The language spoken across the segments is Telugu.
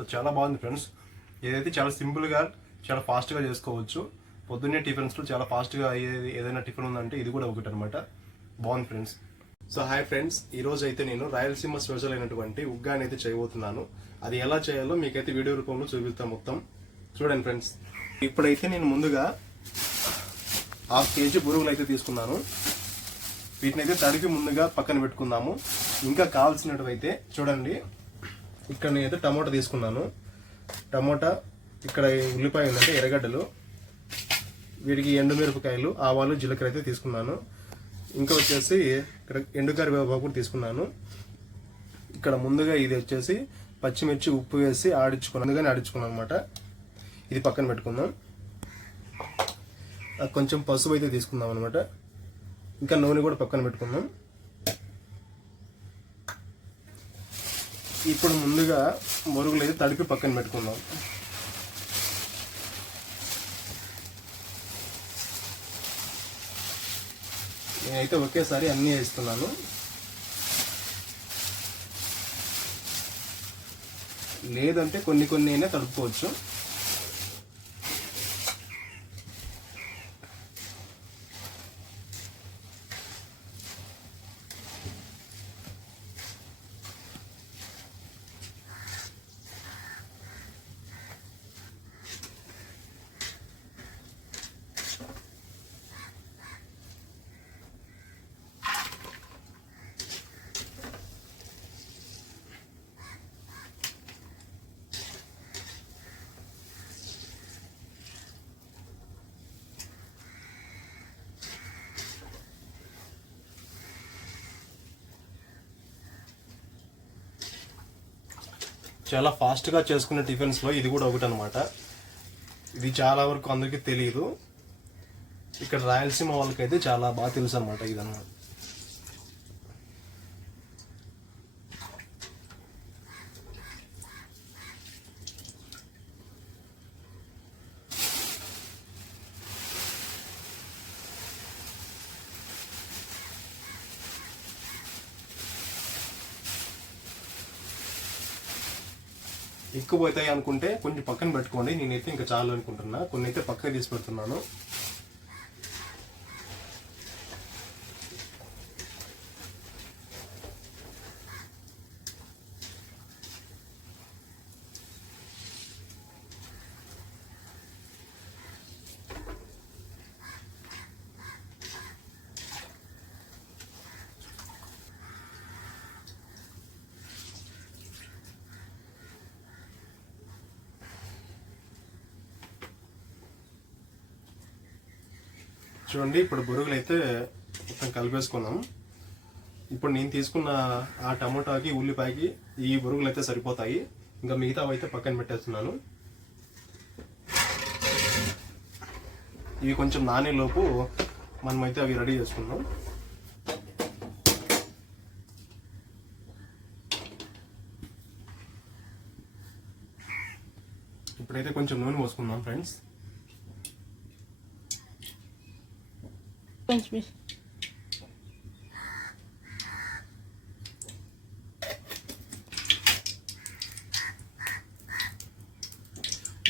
సో చాలా బాగుంది ఫ్రెండ్స్. ఏదైతే చాలా సింపుల్గా చాలా ఫాస్ట్గా చేసుకోవచ్చు పొద్దున్నే టిఫిన్స్లో చాలా ఫాస్ట్గా అయ్యేది ఏదైనా టిఫిన్ ఉందంటే ఇది కూడా ఒకటి అనమాట బాగుంది ఫ్రెండ్స్. సో హాయ్ ఫ్రెండ్స్ ఈ రోజు అయితే నేను రాయలసీమ స్పెషల్ అయినటువంటి ఉగ్గాని అయితే చేయబోతున్నాను. అది ఎలా చేయాలో మీకైతే వీడియో రూపంలో చూపిస్తాను మొత్తం. చూడండి ఫ్రెండ్స్. ఇప్పుడైతే నేను ముందుగా హాఫ్ కేజీ బురుగులు అయితే తీసుకున్నాను. వీటిని అయితే తడిపి ముందుగా పక్కన పెట్టుకుందాము. ఇంకా కావాల్సినటువంటి చూడండి. ఇక్కడ నేనైతే టమోటా తీసుకున్నాను. టమోటా ఇక్కడ ఉల్లిపాయ ఉందంటే ఎర్రగడ్డలు వీటికి ఎండుమిరపకాయలు ఆవాలు జీలకర్ర అయితే తీసుకున్నాను. ఇంకా వచ్చేసి ఇక్కడ ఎండుకరి కూడా తీసుకున్నాను. ఇక్కడ ముందుగా ఇది వచ్చేసి పచ్చిమిర్చి ఉప్పు వేసి ఆడించుకున్నాను. అందుకని ఆడించుకున్నాను అనమాట ఇది పక్కన పెట్టుకుందాం. కొంచెం పసుపు అయితే తీసుకుందాం అనమాట ఇంకా నూనె కూడా పక్కన పెట్టుకుందాం. ఇప్పుడు ముందుగా మురుగులు అయితే తడిపి పక్కన పెట్టుకుందాం. నేనైతే ఒకేసారి అన్నీ వేస్తున్నాను. లేదంటే కొన్ని కొన్ని అయినా తడుపుకోవచ్చు. చాలా ఫాస్ట్గా చేసుకునే టిఫిన్స్లో ఇది కూడా ఒకటి అనమాట ఇది చాలా వరకు అందరికీ తెలియదు ఇక్కడ రాయలసీమ వాళ్ళకైతే చాలా బాగా తెలుసు అనమాట ఇదన్నమాట ఎక్కువ పోతాయి అనుకుంటే కొంచెం పక్కన పెట్టుకోండి. నేనైతే ఇంకా చాలు అనుకుంటున్నా. కొన్ని అయితే పక్కన తీసి పెడుతున్నాను. చూడండి ఇప్పుడు బురుగులు అయితే మొత్తం కలిపేసుకున్నాం. ఇప్పుడు నేను తీసుకున్న ఆ టమోటాకి ఉల్లిపాయకి ఈ బురుగులు అయితే సరిపోతాయి. ఇంకా మిగతావి అయితే పక్కన పెట్టేస్తున్నాను. ఇవి కొంచెం నానేలోపు మనమైతే అవి రెడీ చేసుకున్నాం. ఇప్పుడైతే కొంచెం నూనె పోసుకుందాం ఫ్రెండ్స్. Punch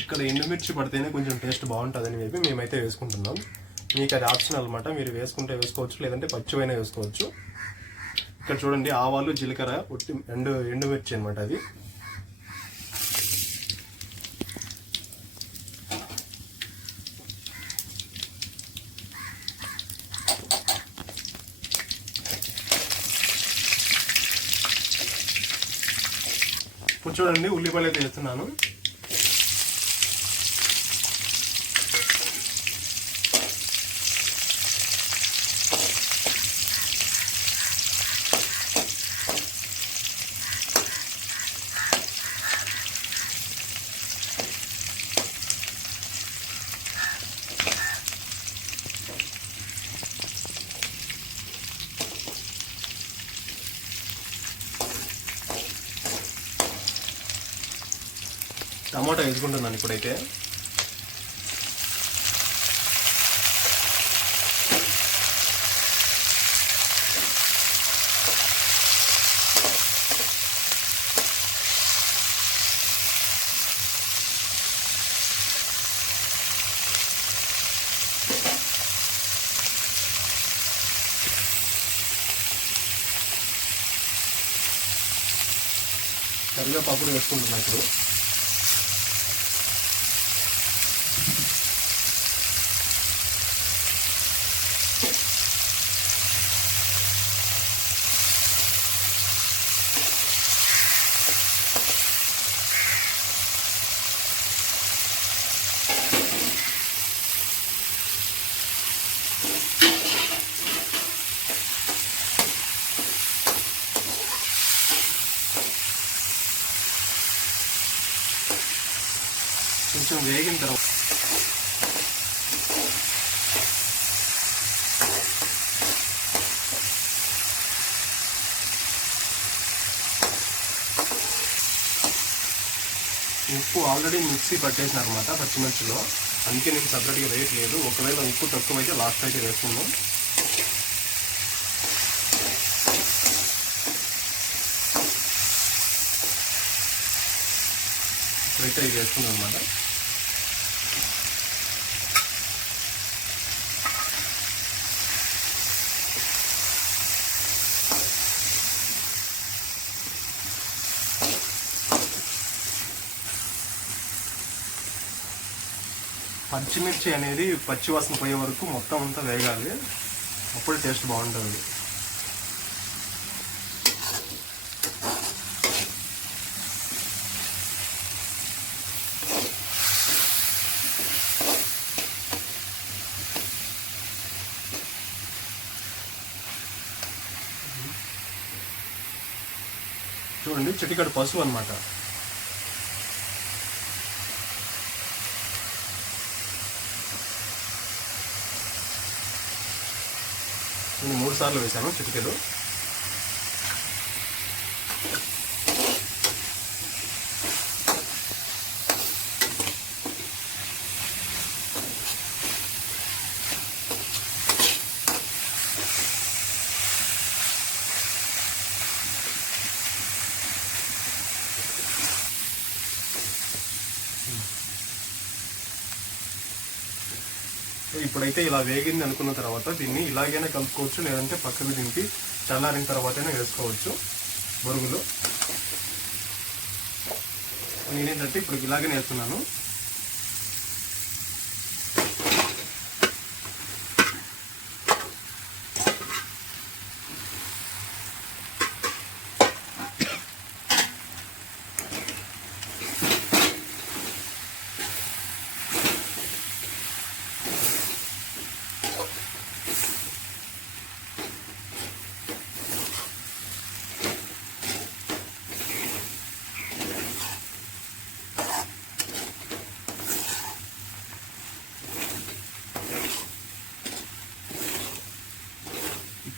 ఇక్కడ ఎండుమిర్చి పడితేనే కొంచెం టేస్ట్ బాగుంటుందని చెప్పి మేమైతే వేసుకుంటున్నాం. మీకు అది ఆప్షన్ అనమాట మీరు వేసుకుంటే వేసుకోవచ్చు లేదంటే పచ్చివైనా వేసుకోవచ్చు. ఇక్కడ చూడండి ఆవాలు జీలకర్ర ఉట్టి ఎండు ఎండుమిర్చి అనమాట అది. చూడండి ఉల్లిపాయలు అయితే వేస్తున్నాను. టమాటా వేసుకుంటున్నాను ఇప్పుడైతే. కరివేపాకులు వేసుకుంటున్నాను ఇప్పుడు. కొంచెం వేగిన తర్వాత ఉప్పు ఆల్రెడీ మిక్సీ పట్టేసిన అనమాట పచ్చిమిర్చిలో. అందుకే నేను సపరేట్గా వేయట్లేదు ఒకవేళ ఉప్పు తక్కువ అయితే లాస్ట్ అయితే వేసుకుందాం. ఇప్పుడైతే ఇది అనమాట పచ్చిమిర్చి అనేది పచ్చి వాసన పోయే వరకు మొత్తం అంతా వేగాలి. అప్పుడు టేస్ట్ బాగుంటుంది. చూడండి చిటికడు పసుపు అన్నమాట. నేను మూడు సార్లు వేశాను చిటికలు సో ఇప్పుడైతే ఇలా వేగింది అనుకున్న తర్వాత దీన్ని ఇలాగైనా కలుపుకోవచ్చు లేదంటే పక్కకు దింపి చల్లారిన తర్వాతైనా వేసుకోవచ్చు బొరుగులు. నేనేంటంటే ఇప్పుడు ఇలాగనే వేస్తున్నాను.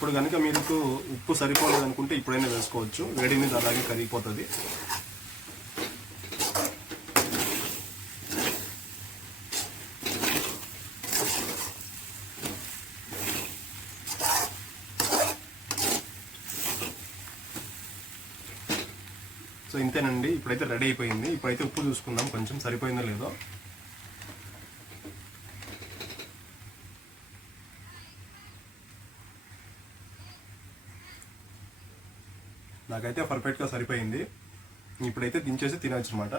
ఇప్పుడు కనుక మీకు ఉప్పు సరిపోలేదు అనుకుంటే ఇప్పుడైనా వేసుకోవచ్చు. వేడి మీద అలాగే కరిగిపోతుంది. సో ఇంతేనండి. ఇప్పుడైతే రెడీ అయిపోయింది. ఇప్పుడైతే ఉప్పు చూసుకుందాం. కొంచెం సరిపోయిందో లేదో. నాకైతే పర్ఫెక్ట్గా సరిపోయింది. ఇప్పుడైతే దించేసి తినచ్చు అనమాట